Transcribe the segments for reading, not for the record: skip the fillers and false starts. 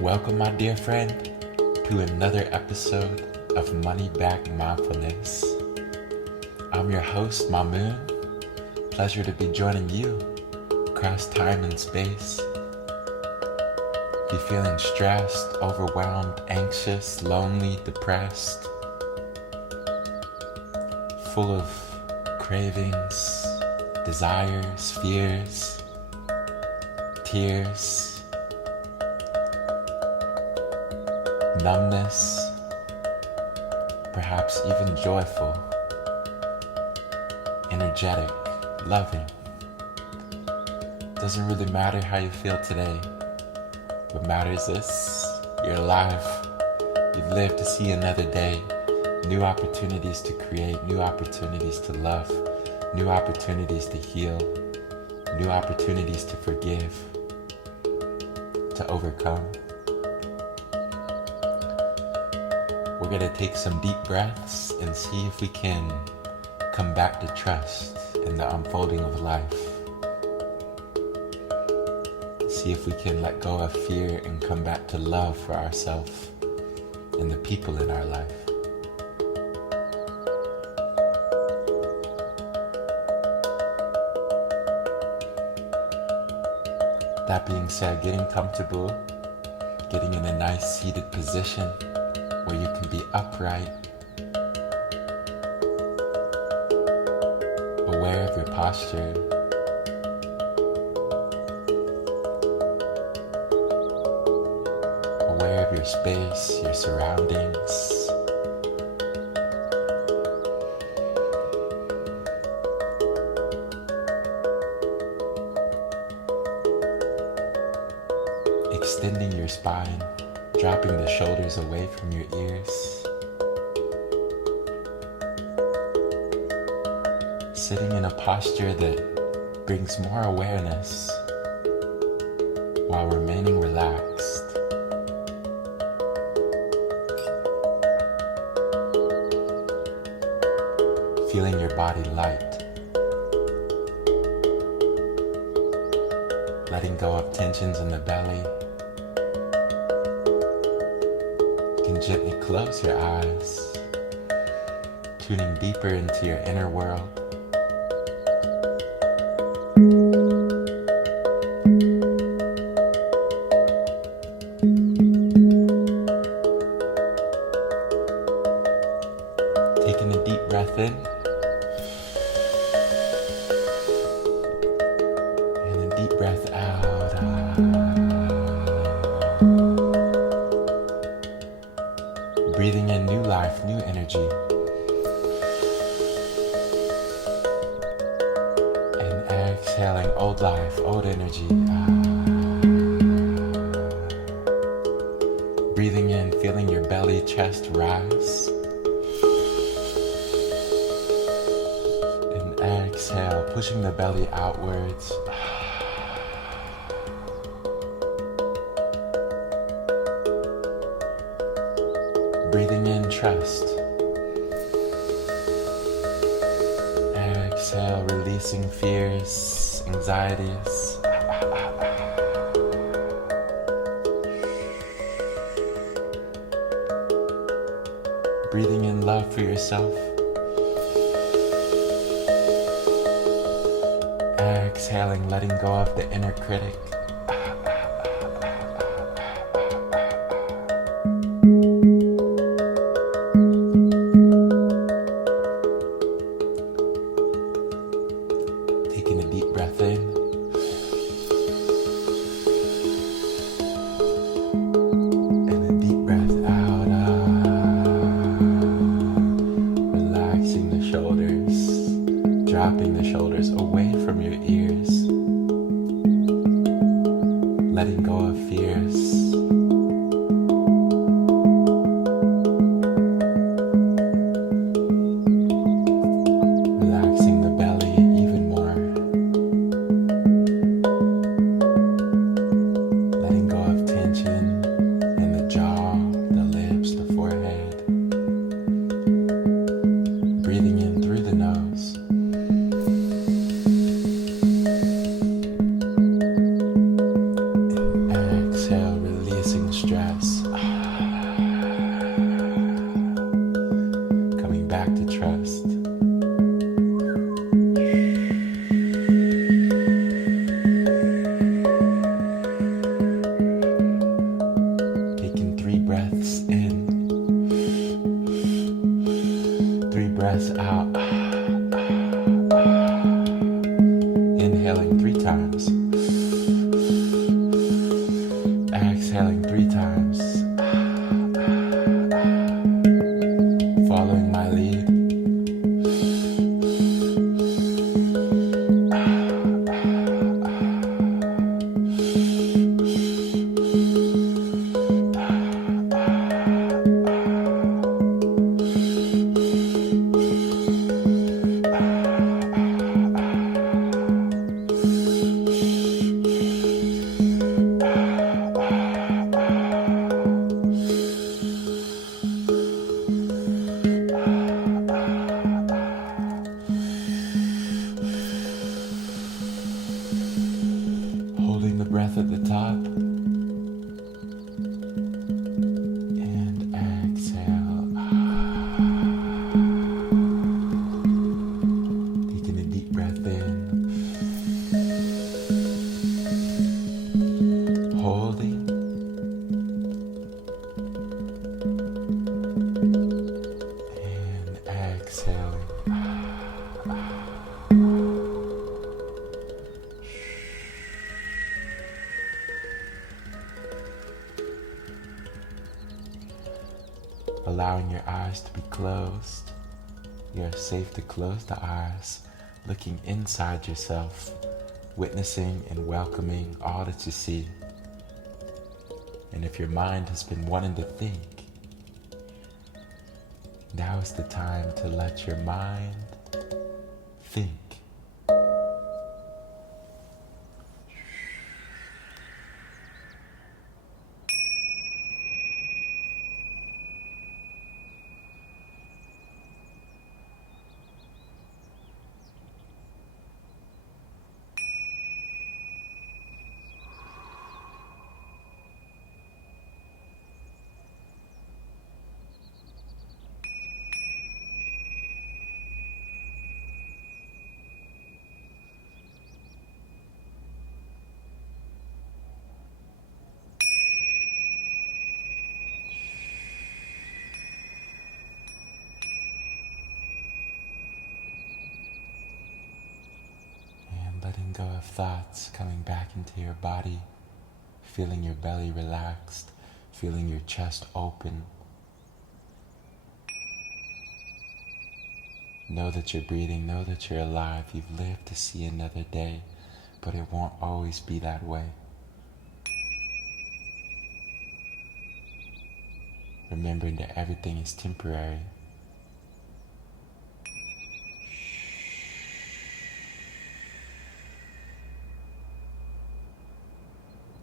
Welcome, my dear friend, to another episode of Money Back Mindfulness. I'm your host, Mamoon. Pleasure to be joining you across time and space. If you're feeling stressed, overwhelmed, anxious, lonely, depressed, full of cravings, desires, fears, tears, numbness, perhaps even joyful, energetic, loving. Doesn't really matter how you feel today. What matters is you're alive. You've lived to see another day. New opportunities to create, new opportunities to love, new opportunities to heal, new opportunities to forgive, to overcome. We're going to take some deep breaths and see if we can come back to trust in the unfolding of life. See if we can let go of fear and come back to love for ourselves and the people in our life. That being said, getting comfortable, getting in a nice seated position where you can be upright, aware of your posture, aware of your space, your surroundings. Extending your spine, dropping the shoulders away from your ears. Sitting in a posture that brings more awareness while remaining relaxed. Feeling your body light. Letting go of tensions in the belly. You can gently close your eyes, tuning deeper into your inner world. Taking a deep breath in and a deep breath out. Breathing in new life, new energy. And exhaling old life, old energy. Breathing in, feeling your belly, chest rise. And exhale, pushing the belly outwards. Breathing in, trust. Exhale, releasing fears, anxieties. Breathing in love for yourself. Exhaling, letting go of the inner critic. Taking a deep breath in. And a deep breath out. Relaxing the shoulders. Dropping the shoulders away from your ears. Letting go of fears. Relaxing the belly even more. Letting go of tension in the jaw, the lips, the forehead. Breathing in through the nose. And exhale, releasing stress. Coming back to trust. Taking 3 breaths in, 3 breaths out. Inhaling 3 times. Exhaling 3 times. Following my lead. Holding the breath at the top. And exhale. Taking a deep breath in. Holding. And exhaling. Allowing your eyes to be closed. You're safe to close the eyes, looking inside yourself, witnessing and welcoming all that you see. And if your mind has been wanting to think, now is the time to let your mind think. Letting go of thoughts, coming back into your body, feeling your belly relaxed, feeling your chest open. Know that you're breathing, know that you're alive. You've lived to see another day, but it won't always be that way. Remembering that everything is temporary.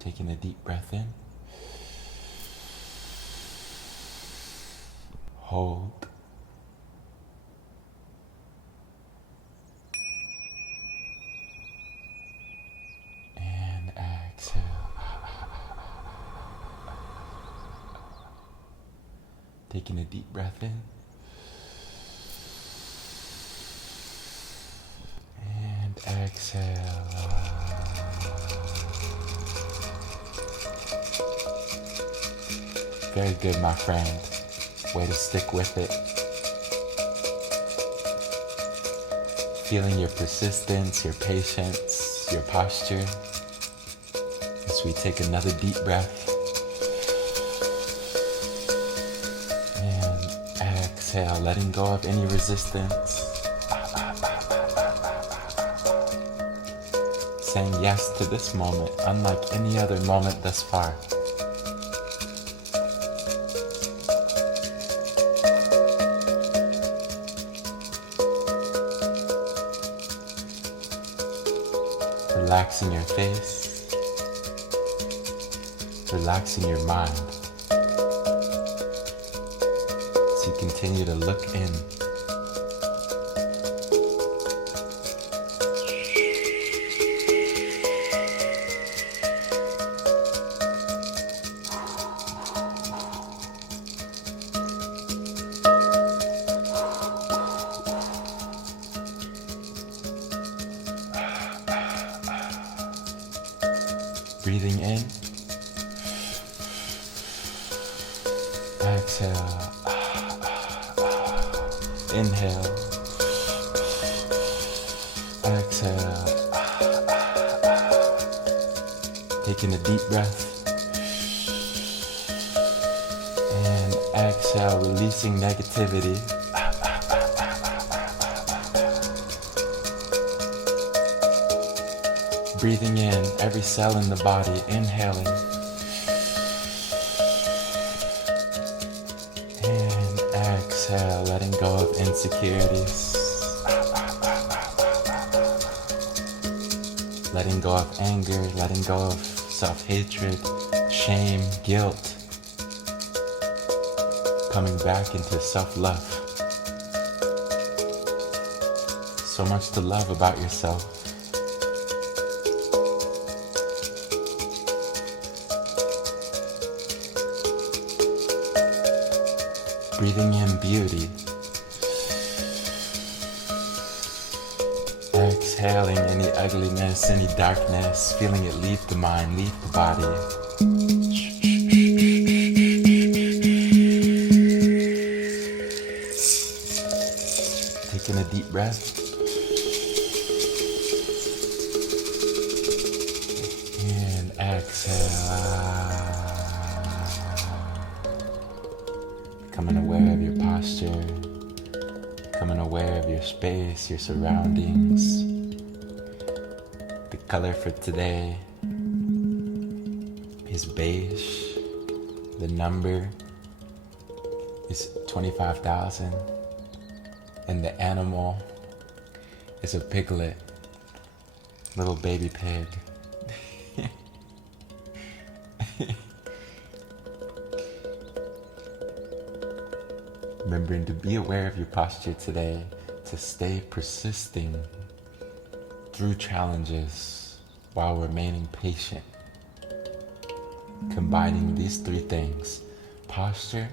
Taking a deep breath in. Hold. And exhale. Taking a deep breath in. And exhale. Very good, my friend. Way to stick with it. Feeling your persistence, your patience, your posture. As we take another deep breath. And exhale, letting go of any resistance. Saying yes to this moment, unlike any other moment thus far. Relaxing your face, relaxing your mind, as you continue to look in. Breathing in, exhale, inhale, exhale, taking a deep breath, and exhale, releasing negativity. Breathing in every cell in the body, inhaling. And exhale, letting go of insecurities. Letting go of anger, letting go of self-hatred, shame, guilt. Coming back into self-love. So much to love about yourself. Breathing in beauty. Exhaling any ugliness, any darkness, feeling it leave the mind, leave the body. Taking a deep breath. And exhale. Becoming aware of your posture, becoming aware of your space, your surroundings. The color for today is beige. The number is 25,000. And the animal is a piglet, little baby pig. Remembering to be aware of your posture today, to stay persisting through challenges while remaining patient. Combining these three things: posture,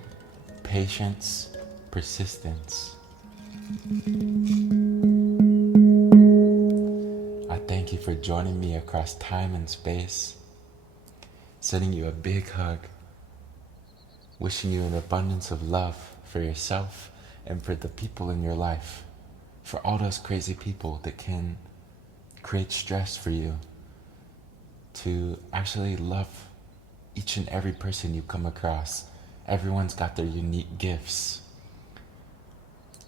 patience, persistence. I thank you for joining me across time and space. Sending you a big hug. Wishing you an abundance of love for yourself and for the people in your life, for all those crazy people that can create stress for you, to actually love each and every person you come across. Everyone's got their unique gifts.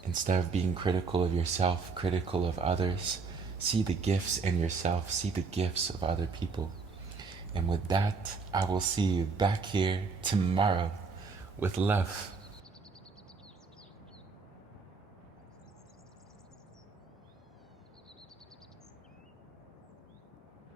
Instead of being critical of yourself, critical of others, see the gifts in yourself, see the gifts of other people. And with that, I will see you back here tomorrow with love.